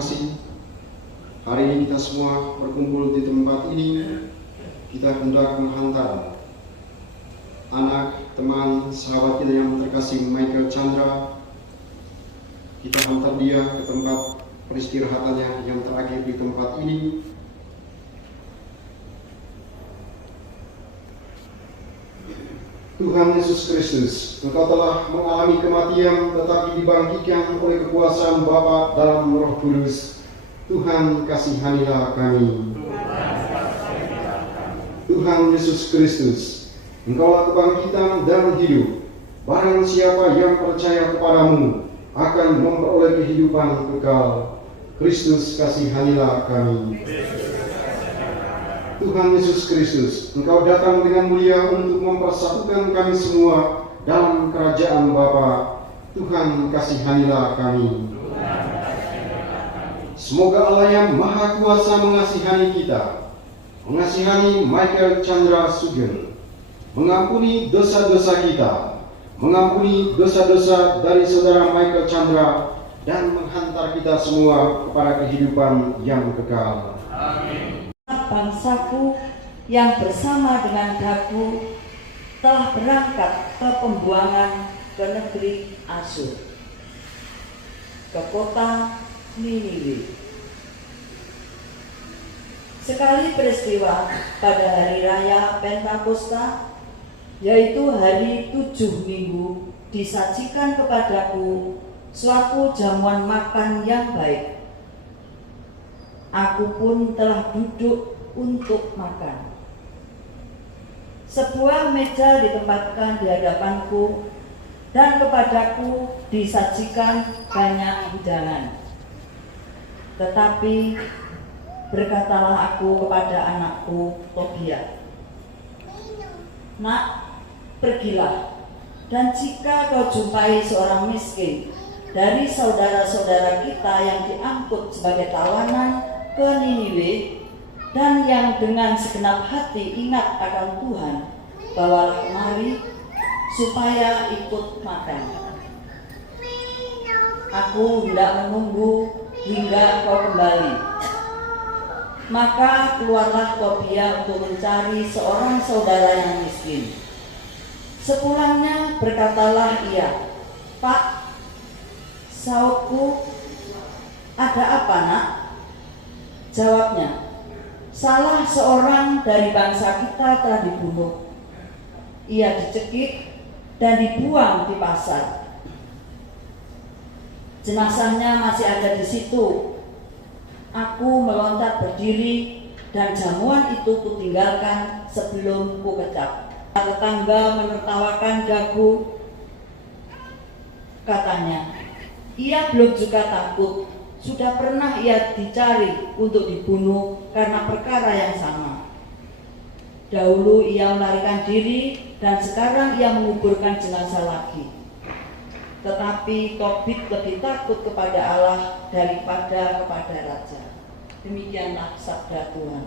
kasih, hari ini kita semua berkumpul di tempat ini. Kita hendak menghantar anak, teman, sahabat kita yang terkasih Michael Chandra. Kita hantar dia ke tempat peristirahatannya yang terakhir di tempat ini. Tuhan Yesus Kristus, Engkau telah mengalami kematian tetapi dibangkitkan oleh kekuasaan Bapa dalam Roh Kudus. Tuhan, kasihanilah kami. Tuhan Yesus Kristus, Engkaulah kebangkitan dan hidup. Barang siapa yang percaya kepadamu akan memperoleh kehidupan kekal. Kristus, kasihanilah kami. Tuhan Yesus Kristus, Engkau datang dengan mulia untuk mempersatukan kami semua dalam kerajaan Bapa. Tuhan, kasihanilah kami. Semoga Allah yang Maha Kuasa mengasihani kita, mengasihani Michael Chandra Sugeng, mengampuni dosa-dosa kita, mengampuni dosa-dosa dari saudara Michael Chandra, dan menghantar kita semua kepada kehidupan yang kekal. Amin. Bangsaku yang bersama dengan daku telah berangkat ke pembuangan ke negeri Asyur, ke kota Niniwe. Sekali peristiwa pada hari raya Pentakosta, yaitu hari 7 minggu, disajikan kepadaku suatu jamuan makan yang baik. Aku pun telah duduk untuk makan. Sebuah meja ditempatkan di hadapanku, dan kepadaku disajikan banyak hidangan. Tetapi berkatalah aku kepada anakku Tobia, "Nak, pergilah, dan jika kau jumpai seorang miskin dari saudara-saudara kita yang diangkut sebagai tawanan ke Niniwe, dan yang dengan segenap hati ingat akan Tuhan, bawalah kemari supaya ikut makan. Aku hendak menunggu hingga kau kembali." Maka keluarlah Tobia untuk mencari seorang saudara yang miskin. Sepulangnya berkatalah ia, "Pak," sautku, "ada apa, Nak?" Jawabnya, "Salah seorang dari bangsa kita telah dibunuh. Ia dicekik dan dibuang di pasar. Jenazahnya masih ada di situ." Aku meloncat berdiri dan jamuan itu kutinggalkan sebelum kukecap. Tetangga menertawakan dagu. Katanya, "Ia belum juga takut. Sudah pernah ia dicari untuk dibunuh karena perkara yang sama. Dahulu ia melarikan diri dan sekarang ia menguburkan jenazah lagi. Tetapi Tobit lebih takut kepada Allah daripada kepada raja." Demikianlah sabda Tuhan.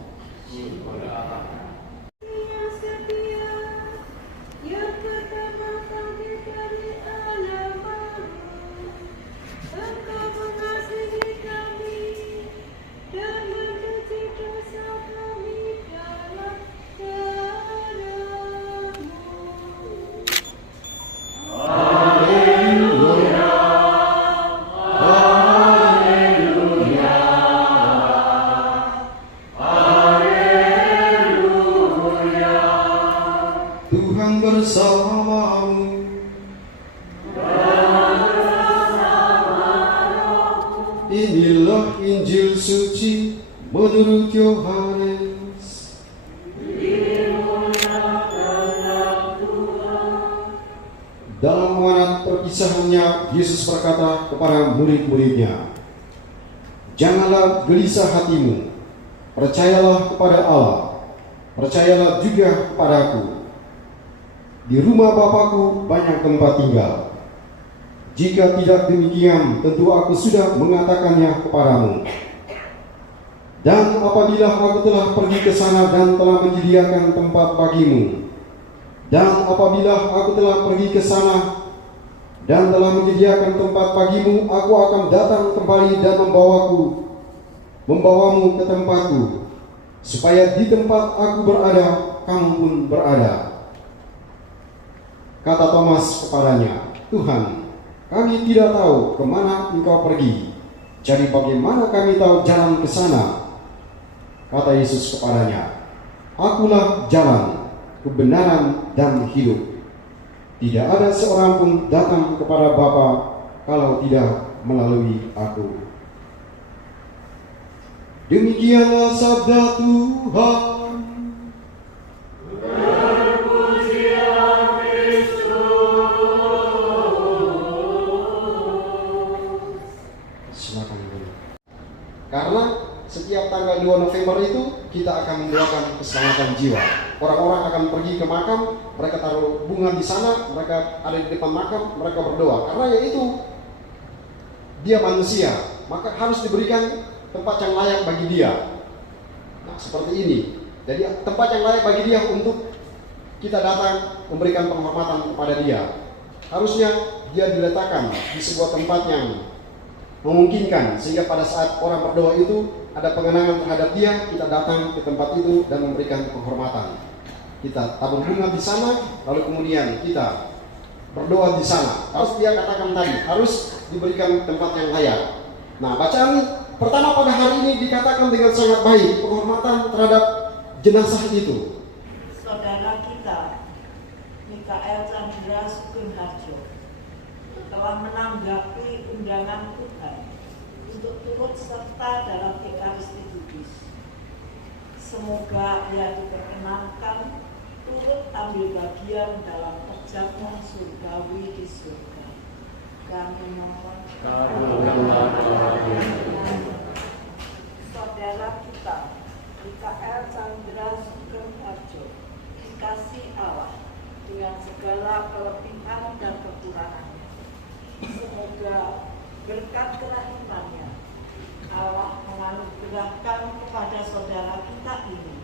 Tuhan bersamamu. Inilah Injil suci menurut Yohanes. Dalam mengenai perpisahannya, Yesus berkata kepada murid-muridnya, "Janganlah gelisah hatimu, percayalah kepada Allah, percayalah juga kepadaku. Di rumah Bapa-Ku banyak tempat tinggal. Jika tidak demikian, tentu aku sudah mengatakannya kepadamu. Dan apabila aku telah pergi ke sana dan telah menyediakan tempat bagimu, dan apabila aku telah pergi ke sana dan telah menyediakan tempat bagimu, aku akan datang kembali dan membawamu ke tempatku, supaya di tempat aku berada, kamu pun berada. Kata Thomas kepadanya, Tuhan, kami tidak tahu kemana engkau pergi, jadi bagaimana kami tahu jalan ke sana? Kata Yesus kepadanya, Akulah jalan, kebenaran, dan hidup. Tidak ada seorang pun datang kepada Bapa kalau tidak melalui aku. Demikianlah sabda Tuhan. Silakan dulu. Karena setiap tanggal 2 November itu kita akan mendoakan keselamatan jiwa. Orang-orang akan pergi ke makam, mereka taruh bunga di sana, mereka ada di depan makam, mereka berdoa. Karena yaitu dia manusia, maka harus diberikan tempat yang layak bagi dia. Nah, seperti ini. Jadi tempat yang layak bagi dia untuk kita datang memberikan penghormatan kepada dia. Harusnya dia diletakkan di sebuah tempat yang memungkinkan, sehingga pada saat orang berdoa itu ada pengenangan terhadap dia, kita datang ke tempat itu dan memberikan penghormatan. Kita tabur bunga di sana, lalu kemudian kita berdoa di sana. Harus dia katakan tadi, harus diberikan tempat yang layak. Nah, bacaan pertama pada hari ini dikatakan dengan sangat baik, penghormatan terhadap jenazah itu. Saudara kita, Mikael Chandra Sugeng Harjo, telah menanggapi undangan Tuhan untuk turut serta dalam Ekaristi Kudus. Semoga ia diperkenankan turut ambil bagian dalam perjamuan surgawi di surga. Kami mohon. Saudara kita, Mikael Chandra Sugeng Harjo, dikasih Allah dengan segala kelebihan dan kekurangannya. Semoga berkat kerahimannya Allah menganugerahkan kepada saudara kita ini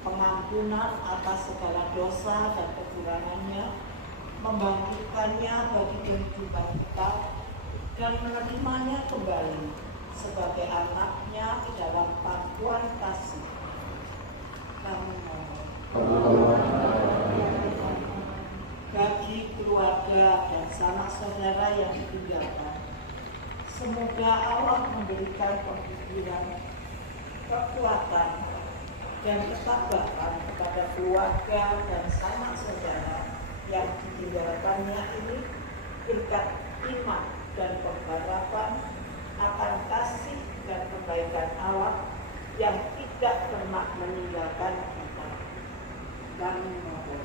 pengampunan atas segala dosa dan kekurangannya, membangkitkannya bagi kehidupan kita dan menerimanya kembali sebagai anaknya di dalam pangkuan kasih. Kami mohon. Bagi keluarga dan sanak saudara yang ditinggalkan, semoga Allah memberikan penghiburan, kekuatan, dan ketabahan kepada keluarga dan sanak saudara yang ditinggalkannya ini, berkat iman dan pengharapan akan kasih dan kebaikan Allah yang tidak pernah meninggalkan kita. Kami mohon.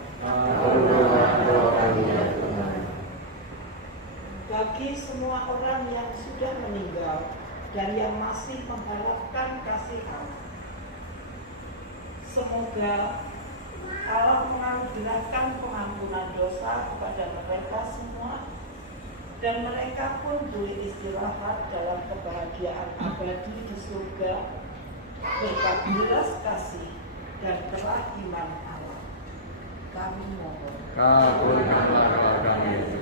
Bagi semua orang yang sudah meninggal dan yang masih mengharapkan kasih Allah, semoga Allah menganugerahkan pengampunan dosa kepada mereka semua dan mereka pun boleh istirahat dalam kebahagiaan abadi di surga berkat belas kasih dan terah iman Allah. Kami mohon. Kabulkanlah kami.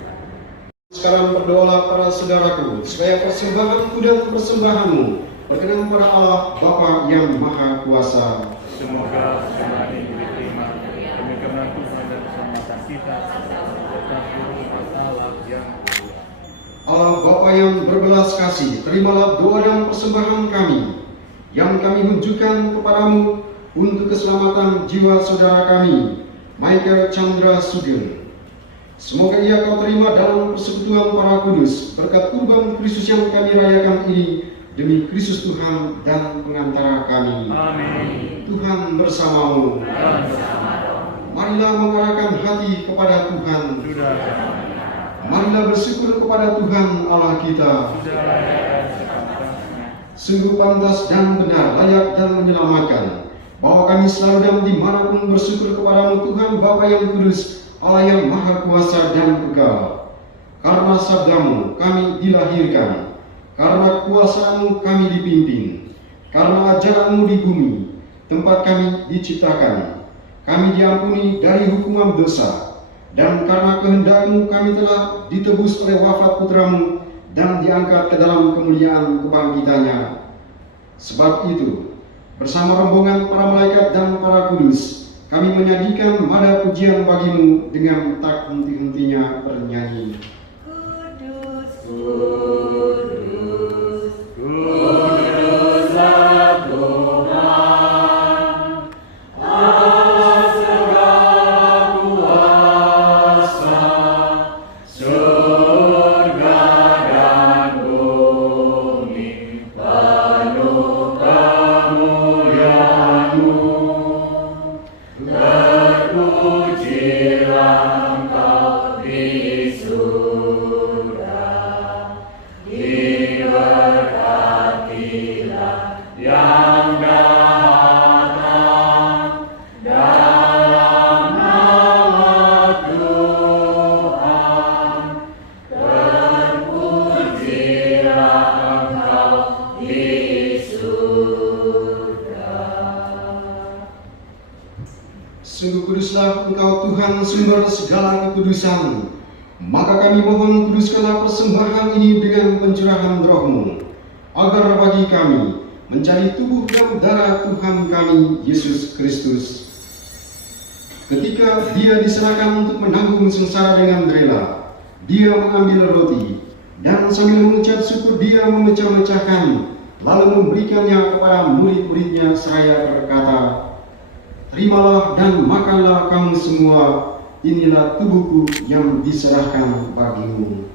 Sekarang berdoalah para saudaraku, supaya persembahanku dan persembahanmu berkenan kepada Allah Bapa yang Maha Kuasa. Semoga semua ini diterima demi karena Tuhan dan keselamatan kita dan berkat Allah yang Allah Bapa yang berbelas kasih, terimalah doa dan persembahan kami yang kami tunjukkan kepadamu untuk keselamatan jiwa saudara kami, Mikael Chandra Sugeng. Semoga ia kau terima dalam persekutuan para kudus berkat kurban Kristus yang kami rayakan ini demi Kristus Tuhan dan pengantara kami. Amin. Tuhan bersamamu. Marilah mengarahkan hati kepada Tuhan. Marilah bersyukur kepada Tuhan Allah kita. Sungguh pantas dan benar, layak dan menyelamatkan, bahwa kami selalu dan dimanapun bersyukur kepadamu Tuhan Bapa yang kudus, Allah yang Maha Kuasa dan Kekal. Karena sabdamu kami dilahirkan, karena kuasamu kami dipimpin, karena ajaranmu di bumi tempat kami diciptakan, kami diampuni dari hukuman dosa, Dan karena kehendak-Mu kami telah ditebus oleh wafat Putra-Mu dan diangkat ke dalam kemuliaan kebangkitannya. Sebab itu, bersama rombongan para malaikat dan para kudus, kami menyajikan nada pujian bagi-Mu dengan tak henti-hentinya bernyanyi. Kudus, kudus, Kuduslah Tuhan, Allah segala kuasa, surga dan bumi penuh kemuliaan-Mu. Terpujilah Engkau di surga, diberkatilah yang datang dalam nama Tuhan. Terpujilah Engkau di surga. Sungguh kuduslah Engkau Tuhan, sumber segala kekudusan. Maka kami mohon, kuduskanlah persembahan ini dengan pencurahan Roh-Mu, agar bagi kami mencari tubuh dan darah Tuhan kami Yesus Kristus. Ketika Dia diserahkan untuk menanggung sengsara dengan rela, Dia mengambil roti, dan sambil mengucap syukur Dia memecah-mecahkan, lalu memberikannya kepada murid-muridnya seraya berkata, "Terimalah dan makanlah kamu semua, inilah tubuhku yang diserahkan bagimu."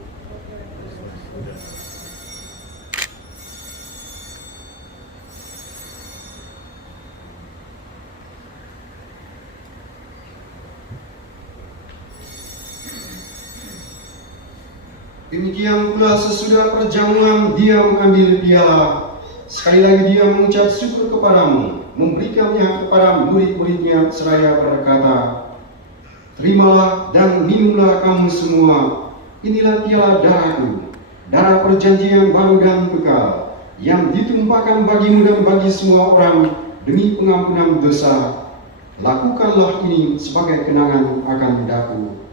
Demikian pula sesudah perjamuan Dia mengambil piala. Sekali lagi Dia mengucap syukur kepadamu, memberikannya kepada murid-muridnya seraya berkata, "Terimalah dan minumlah kamu semua, inilah piala darahku, darah perjanjian baru dan kekal, yang ditumpahkan bagimu dan bagi semua orang demi pengampunan dosa. Lakukanlah ini sebagai kenangan akan daku."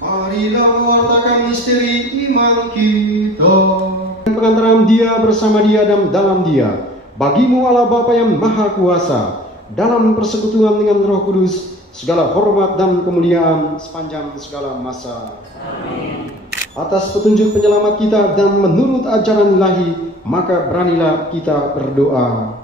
Marilah mewartakan misteri iman kita. Pengantaran Dia bersama Dia dan dalam Dia. Bagimu Allah Bapa yang Maha Kuasa, dalam persekutuan dengan Roh Kudus, segala hormat dan kemuliaan sepanjang segala masa. Amin. Atas petunjuk penyelamat kita dan menurut ajaran ilahi, maka beranilah kita berdoa.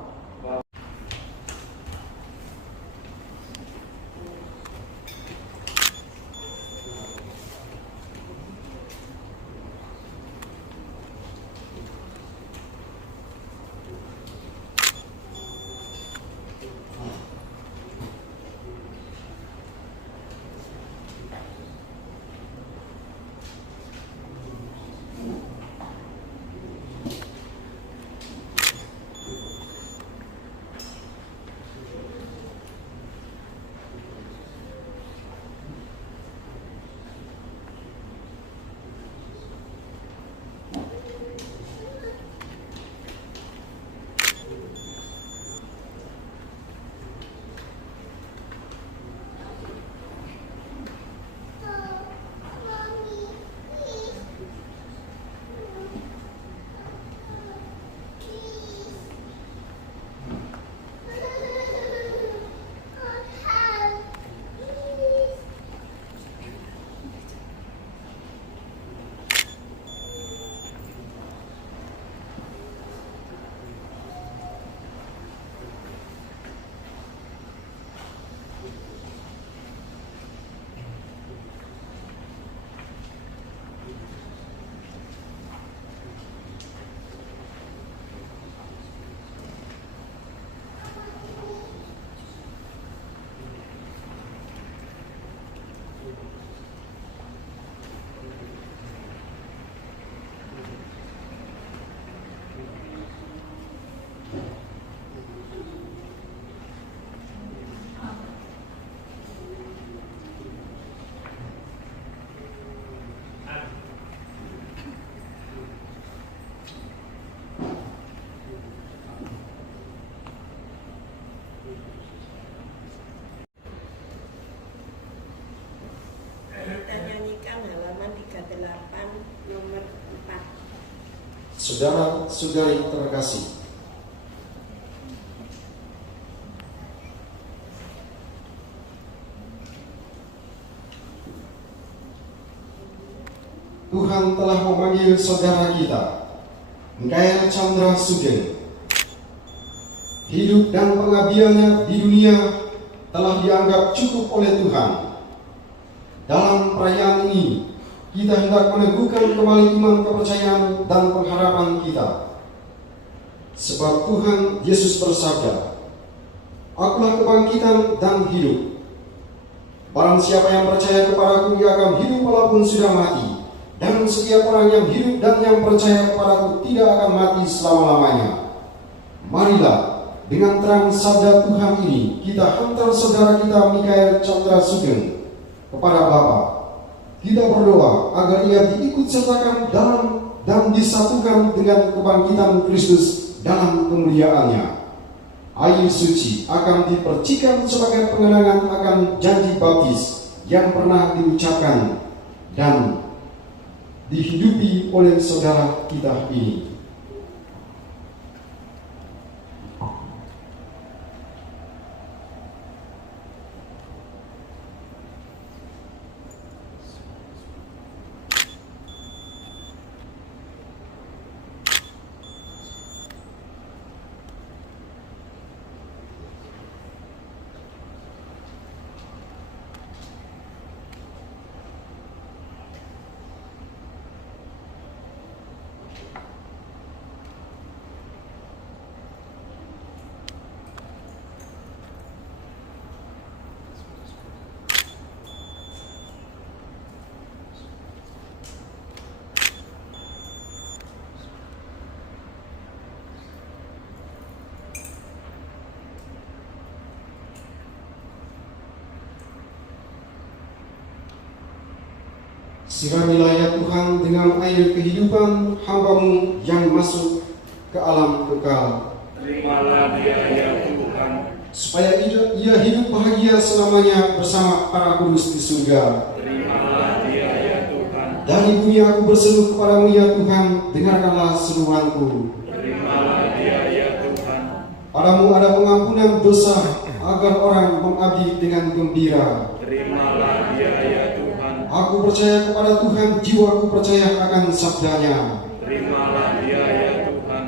Saudara-saudari terkasih, Tuhan telah memanggil saudara kita, Mikael Chandra Sugeng. Hidup dan pengabdiannya di dunia telah dianggap cukup oleh Tuhan. Dalam perayaan ini, kita hendak meneguhkan kembali iman, kepercayaan, dan pengharapan kita. Sebab Tuhan Yesus bersabda, "Akulah kebangkitan dan hidup. Barang siapa yang percaya kepadaku, ia akan hidup walaupun sudah mati. Dan setiap orang yang hidup dan yang percaya kepadaku tidak akan mati selama-lamanya." Marilah, dengan terang sabda Tuhan ini, kita hantar saudara kita Mikael Chandra Sugeng kepada Bapa. Kita berdoa agar ia diikut sertakan dalam dan disatukan dengan kebangkitan Kristus dalam kemuliaannya. Air suci akan dipercikan sebagai pengenangan akan janji baptis yang pernah diucapkan dan dihidupi oleh saudara kita ini. Siramilah ya Tuhan dengan air kehidupan hamba-Mu yang masuk ke alam kekal. Terimalah dia ya Tuhan, Supaya ia hidup bahagia selamanya bersama para kudus di surga. terimalah dia ya Tuhan, Dari bumi aku berseru kepadamu ya Tuhan, dengarkanlah seruanku. terimalah dia ya Tuhan, Padamu ada pengampunan dosa, agar orang mengabdi dengan gembira. terimalah dia ya Tuhan, Aku percaya kepada Tuhan, jiwaku percaya akan sabdanya. terimalah dia ya Tuhan,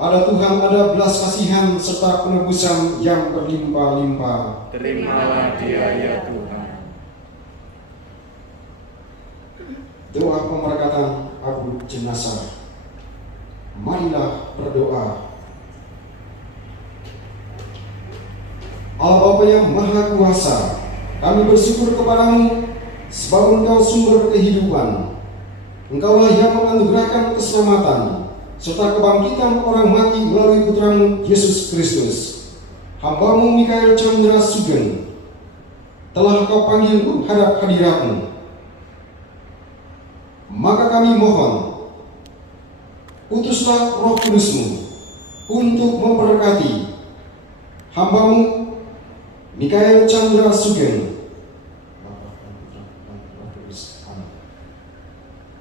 Pada Tuhan ada belas kasihan serta penebusan yang berlimpah-limpah. terimalah dia ya Tuhan. Doa pemberkatan abu jenazah. Marilah berdoa. Allah Bapa yang Maha Kuasa, kami bersyukur kepadamu sebab Engkau sumber kehidupan. Engkaulah yang menganugerahkan keselamatan serta kebangkitan orang mati melalui Putramu Yesus Kristus. Hamba-Mu Mikael Chandra Sugeng telah Kau panggil menghadap hadirat-Mu. Maka kami mohon, utuslah Roh Kudus-Mu untuk memberkati hamba-Mu Mikael Chandra Sugeng.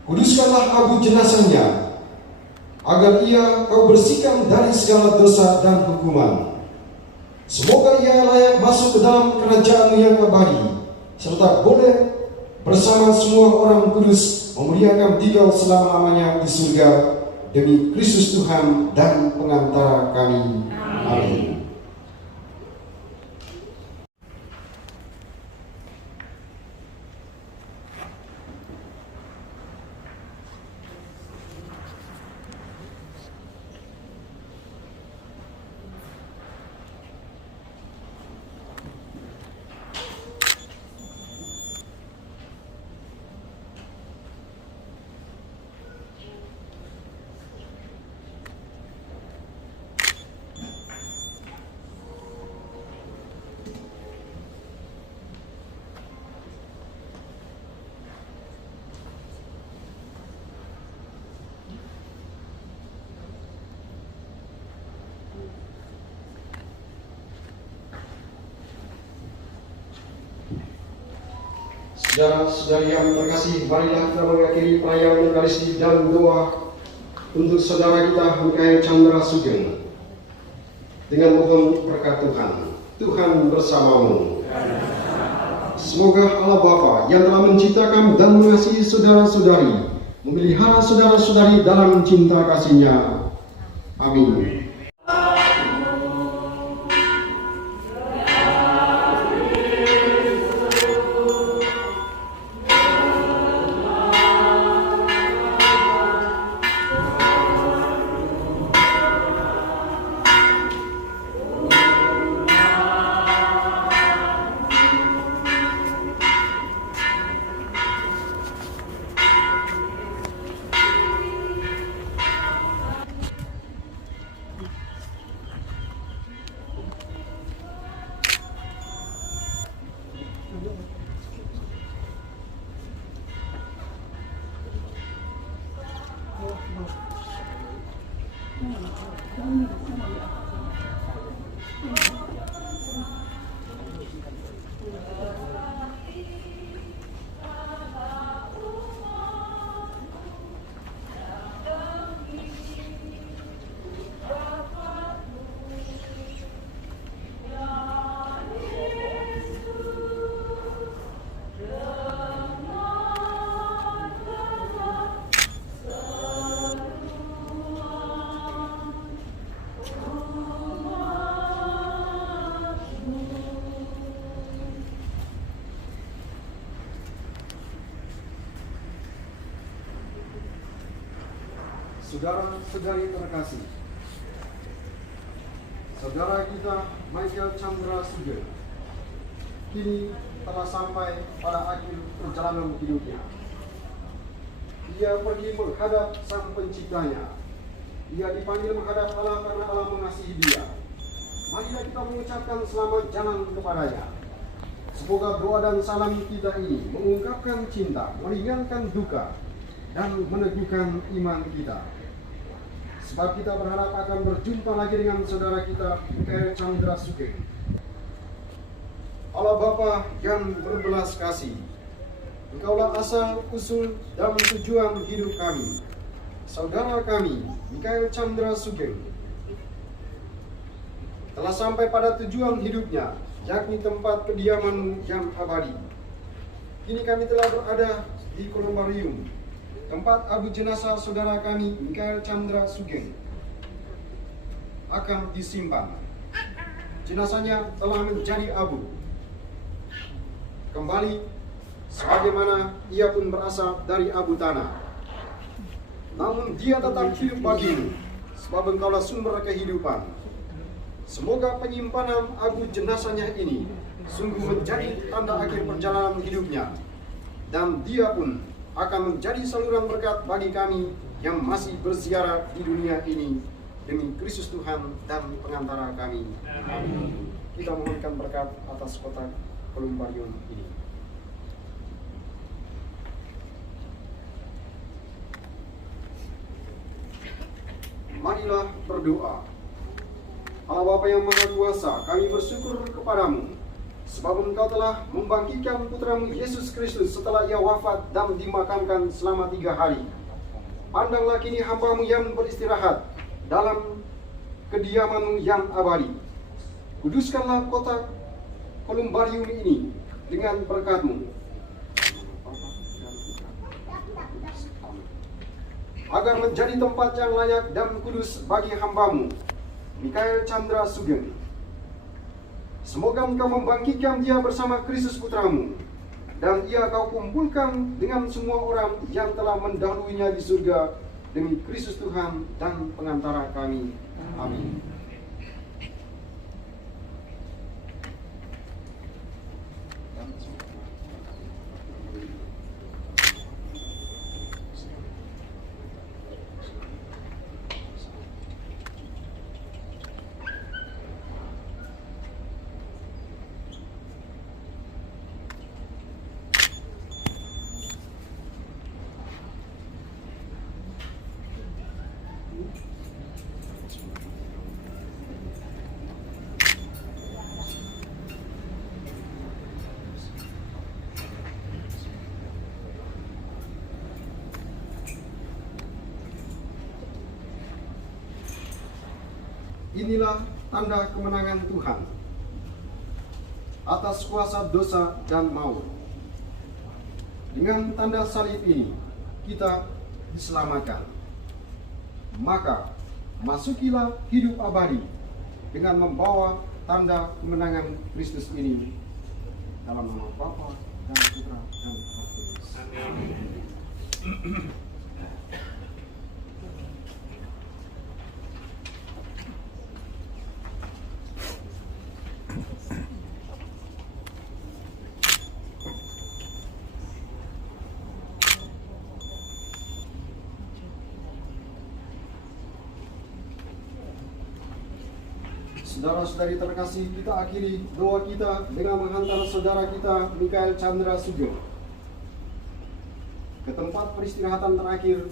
Kuduskanlah abu jenazahnya, agar ia Kau bersihkan dari segala dosa dan hukuman. Semoga ia layak masuk ke dalam kerajaan-Mu yang abadi, serta boleh bersama semua orang kudus memuliakan Dikau selama-lamanya di surga, demi Kristus Tuhan dan pengantara kami. Amin. Saudara-saudari yang terkasih, marilah kita mengakhiri perayaan Ekaristi dalam doa untuk saudara kita Mikael Chandra Sugeng. Dengan mohon berkat Tuhan bersamamu. Semoga Allah Bapa yang telah menciptakan dan mengasihi saudara-saudari memelihara saudara-saudari dalam cinta kasih-Nya. Amin. Saudara-saudari terkasih, saudara kita Mikael Chandra Sugeng kini telah sampai pada akhir perjalanan hidupnya. Ia pergi menghadap Sang Penciptanya. Ia dipanggil menghadap Allah karena Allah mengasihi dia. Marilah kita mengucapkan selamat jalan kepadanya. Semoga doa dan salam kita ini mengungkapkan cinta, meringankan duka, dan meneguhkan iman kita. Sebab kita berharap akan berjumpa lagi dengan saudara kita Mikael Chandra Sugeng. Allah Bapa yang berbelas kasih, Engkaulah asal usul dan tujuan hidup kami. Saudara kami Mikael Chandra Sugeng telah sampai pada tujuan hidupnya, yakni tempat kediaman yang abadi. Kini kami telah berada di Kolumbarium, tempat abu jenazah saudara kami Mikael Chandra Sugeng akan disimpan. Jenazahnya telah menjadi abu, kembali sebagaimana ia pun berasal dari abu tanah. Namun dia tetap hidup bagimu, sebab Engkaulah sumber kehidupan. Semoga penyimpanan abu jenazahnya ini sungguh menjadi tanda akhir perjalanan hidupnya, dan dia pun akan menjadi saluran berkat bagi kami yang masih berziarah di dunia ini demi Kristus Tuhan dan pengantara kami. Amin. Kita mohonkan berkat atas kota Kolumbarium ini. Marilah berdoa. Allah Bapa yang Maha Kuasa, kami bersyukur kepadamu sebab Engkau telah membangkitkan putramu Yesus Kristus setelah ia wafat dan dimakamkan selama 3 hari. Pandanglah kini hamba-Mu yang beristirahat dalam kediaman-Mu yang abadi. Kuduskanlah kota Kolumbarium ini dengan berkat-Mu, agar menjadi tempat yang layak dan kudus bagi hamba-Mu Mikael Chandra Sugeng. Semoga Engkau membangkitkan dia bersama Kristus Putramu, dan ia Kau kumpulkan dengan semua orang yang telah mendahulunya di surga demi Kristus Tuhan dan pengantara kami. Amin. inilah tanda kemenangan Tuhan atas kuasa dosa dan maut. Dengan tanda salib ini kita diselamatkan. Maka masukilah hidup abadi dengan membawa tanda kemenangan Kristus ini. Dalam nama Bapa dan Putra dan Roh Kudus. Amin. Saudara-saudari terkasih, kita akhiri doa kita dengan menghantar saudara kita Mikael Chandra Sugeng ke tempat peristirahatan terakhir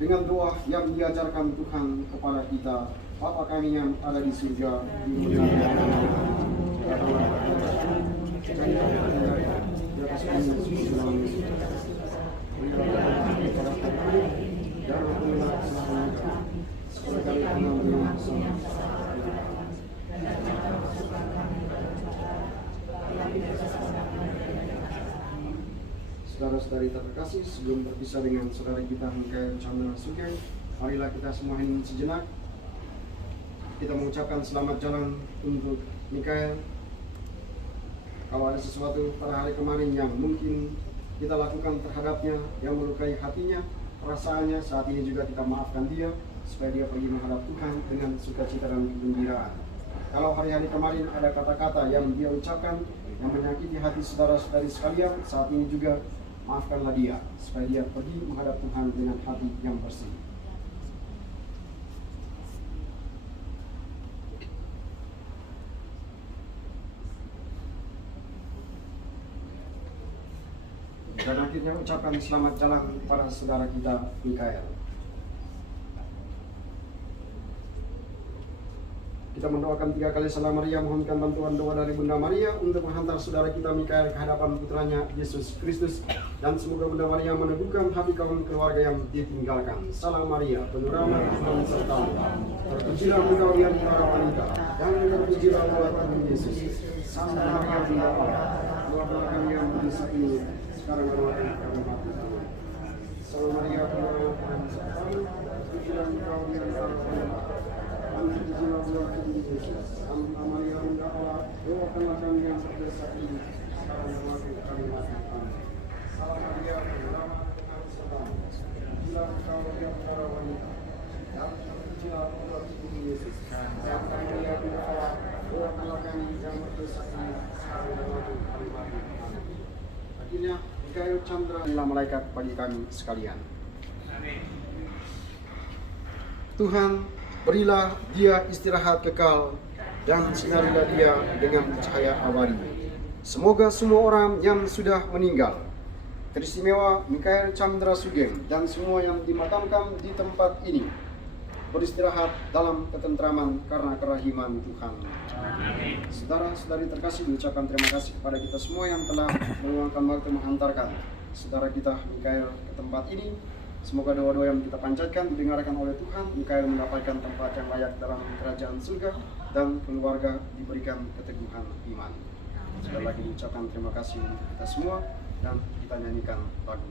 dengan doa yang diajarkan Tuhan kepada kita. Bapa kami yang ada di surga, Saudara-saudari terkasih, sebelum berpisah dengan saudara kita Mikael Chandra Sugeng, marilah kita semua hening sejenak. Kita mengucapkan selamat jalan untuk Mikael. Kalau ada sesuatu pada hari kemarin yang mungkin kita lakukan terhadapnya, yang melukai hatinya, perasaannya, saat ini juga kita maafkan dia, supaya dia pergi menghadap Tuhan dengan sukacita dan kegembiraan. Kalau hari-hari kemarin ada kata-kata yang dia ucapkan yang menyakiti hati saudara-saudari sekalian, saat ini juga maafkanlah dia, supaya dia pergi menghadap Tuhan dengan hati yang bersih. Dan akhirnya ucapkan selamat jalan kepada saudara kita Mikael. Kita mendoakan 3 kali Salam Maria, mohonkan bantuan doa dari Bunda Maria untuk menghantar saudara kita Mikael ke hadapan putranya Yesus Kristus, dan semoga Bunda Maria meneguhkan hati kaum keluarga yang ditinggalkan. Salam Maria, penuh rahmat Tuhan sertamu. Terpujilah engkau di antara wanita, dan terpujilah buah Tuhan Yesus. Salam Maria, Bunda Allah, doakanlah kami yang berdosa ini, sekarang dan waktu kami mati. Salam Maria, penuh rahmat Tuhan sertamu. Terpujilah engkau di antara wanita. Santa Maria Bunda Allah, doakanlah kami yang berdosa ini, sekarang dan waktu kami mati. Amin. Salam Maria, penuh rahmat Tuhan sertamu. Terpujilah engkau di antara wanita, dan terpujilah buah Tuhan Yesus. Santa Maria Bunda Allah, doakanlah kami yang berdosa ini, sekarang dan waktu kami mati. Amin. Akhirnya, Mikael Chandra adalah malaikat bagi kami sekalian. Amin. Tuhan, berilah dia istirahat kekal, dan sinarilah dia dengan cahaya abadi. Semoga semua orang yang sudah meninggal, teristimewa Mikael Chandra Sugeng, dan semua yang dimakamkan di tempat ini, beristirahat dalam ketentraman karena kerahiman Tuhan. Saudara-saudari terkasih, diucapkan terima kasih kepada kita semua yang telah meluangkan waktu menghantarkan saudara kita Mikael ke tempat ini. Semoga doa-doa yang kita panjatkan didengarkan oleh Tuhan. Mikael mendapatkan tempat yang layak dalam kerajaan surga, dan keluarga diberikan keteguhan iman. Sekali lagi diucapkan terima kasih untuk kita semua, dan kita nyanyikan lagu